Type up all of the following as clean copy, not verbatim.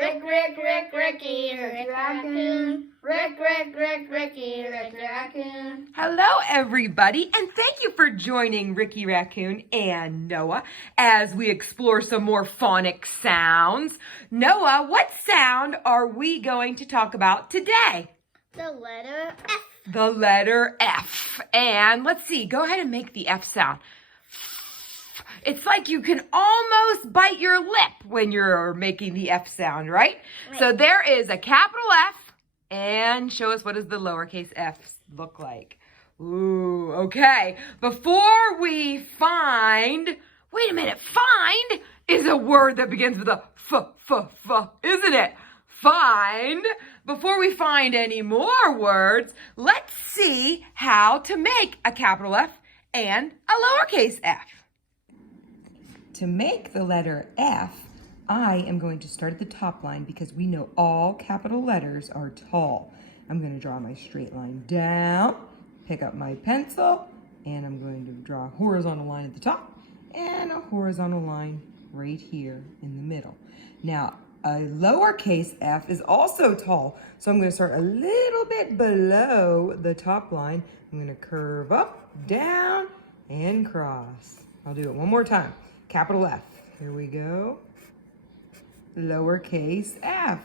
Ricky Raccoon. Ricky Raccoon. Hello, everybody, and thank you for joining Ricky Raccoon and Noah as we explore some more phonic sounds. Noah, what sound are we going to talk about today? The letter F. The letter F. And let's see, go ahead and make the F sound. It's like you can almost bite your lip when you're making the F sound, right? So there is a capital F, and show us what does the lowercase f look like. Ooh, okay. Before we find, wait a minute, find is a word that begins with a f, isn't it? Find. Before we find any more words, let's see how to make a capital F and a lowercase f. To make the letter F, I am going to start at the top line because we know all capital letters are tall. I'm going to draw my straight line down, pick up my pencil, and I'm going to draw a horizontal line at the top and a horizontal line right here in the middle. Now, a lowercase f is also tall, so I'm going to start a little bit below the top line. I'm going to curve up, down, and cross. I'll do it one more time. Capital F. Here we go. Lowercase f.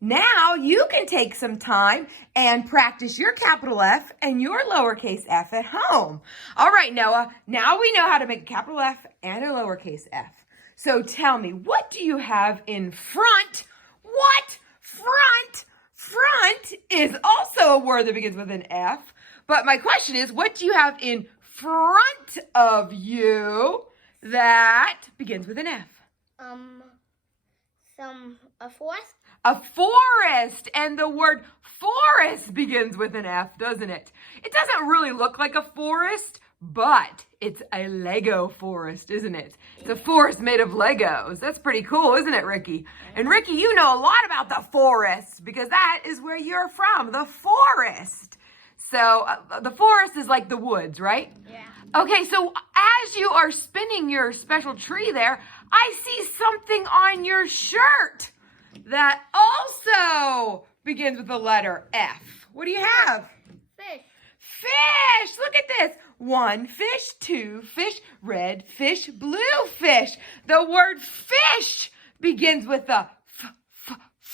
Now you can take some time and practice your capital F and your lowercase f at home. All right, Noah, now we know how to make a capital F and a lowercase f. So tell me, what do you have in front? What? Front? Front is also a word that begins with an F. But my question is, what do you have in front of you that begins with an F? A forest. A forest, and the word forest begins with an F, doesn't it? It doesn't really look like a forest, but it's a Lego forest, isn't it? It's a forest made of Legos. That's pretty cool, isn't it, Ricky? And Ricky, you know a lot about the forest because that is where you're from, the forest. So the forest is like the woods, right? Yeah. Okay, so as you are spinning your special tree there, I see something on your shirt that also begins with the letter F. What do you have? Fish. Fish. Look at this. 1 fish, 2 fish, red fish, blue fish. The word fish begins with the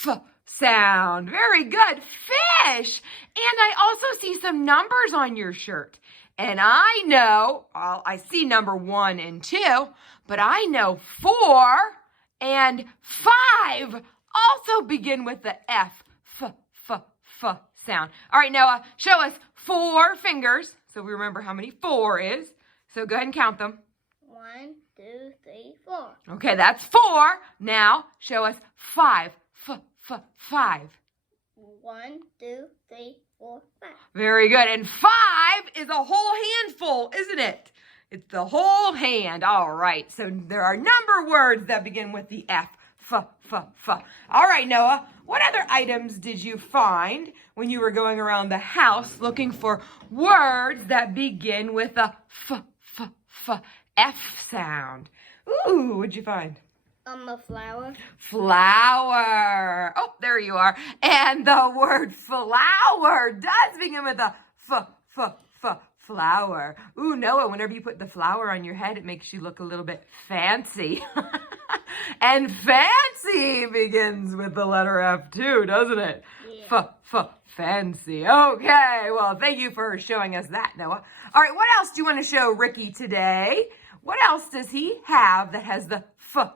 f sound. Very good. Fish. And I also see some numbers on your shirt. And I know, I see number 1 and 2, but I know 4 and 5 also begin with the f sound. All right, Noah, show us 4 fingers. So we remember how many 4 is. So go ahead and count them. 1, 2, 3, 4. Okay, that's 4. Now show us 5. 5. 1, 2, 3, 4, 5. Very good. And 5 is a whole handful, isn't it? It's the whole hand. All right. So there are number words that begin with the F. All right, Noah. What other items did you find when you were going around the house looking for words that begin with a F sound? Ooh, what'd you find? A flower. Flower. Oh, there you are. And the word flower does begin with a flower. Ooh, Noah, whenever you put the flower on your head, it makes you look a little bit fancy. And fancy begins with the letter F too, doesn't it? Yeah. Fancy. Okay, well, thank you for showing us that, Noah. All right, what else do you want to show Ricky today? What else does he have that has the f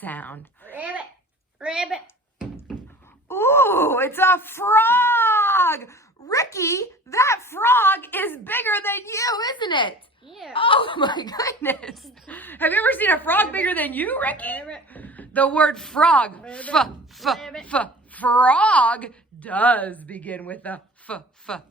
sound? Rabbit. Ooh, it's a frog. Ricky, that frog is bigger than you, isn't it? Yeah. Oh my goodness. Have you ever seen a frog bigger than you, Ricky? Rabbit. The word frog, frog does begin with a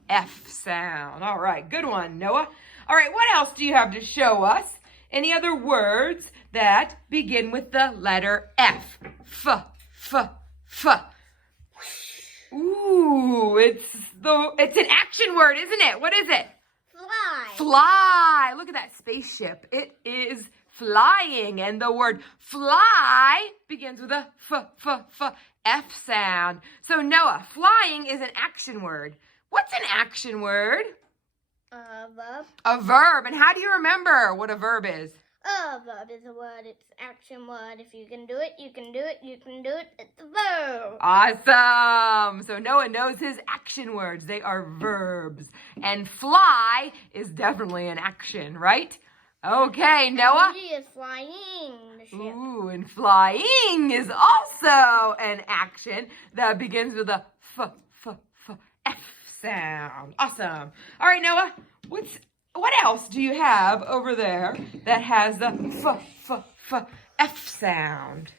F sound. All right, good one, Noah. All right, what else do you have to show us? Any other words that begin with the letter F? Ooh, it's an action word, isn't it? What is it? Fly. Fly. Look at that spaceship. It is flying. And the word fly begins with a F sound. So Noah, flying is an action word. What's an action word? Verb. A verb. And how do you remember what a verb is? A verb is a word. It's an action word. If you can do it, you can do it. You can do it. It's a verb. Awesome. So Noah knows his action words. They are verbs. And fly is definitely an action, right? Okay, Noah. He is flying the ship. Ooh, and flying is also an action that begins with a F sound. Awesome. All right, Noah. What else do you have over there that has the F sound?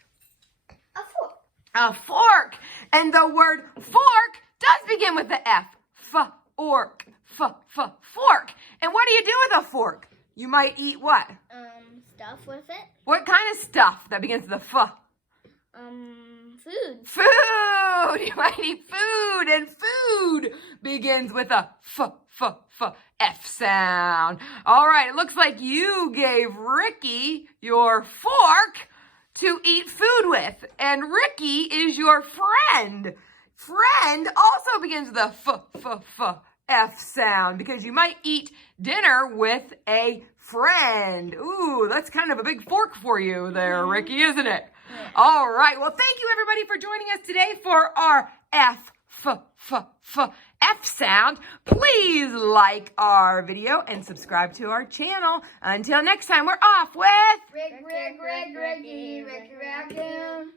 A fork. A fork. And the word fork does begin with the F. Fork. Fork. And what do you do with a fork? You might eat what? Stuff with it. What kind of stuff that begins with a F? Food. Food. You might eat food, and food begins with a F sound. All right, it looks like you gave Ricky your fork to eat food with, and Ricky is your friend. Friend also begins with a F sound because you might eat dinner with a friend. Ooh, that's kind of a big fork for you there, Ricky, isn't it? Yeah. All right. Well, thank you, everybody, for joining us today for our F sound. Please like our video and subscribe to our channel. Until next time, we're off with Ricky Raccoon.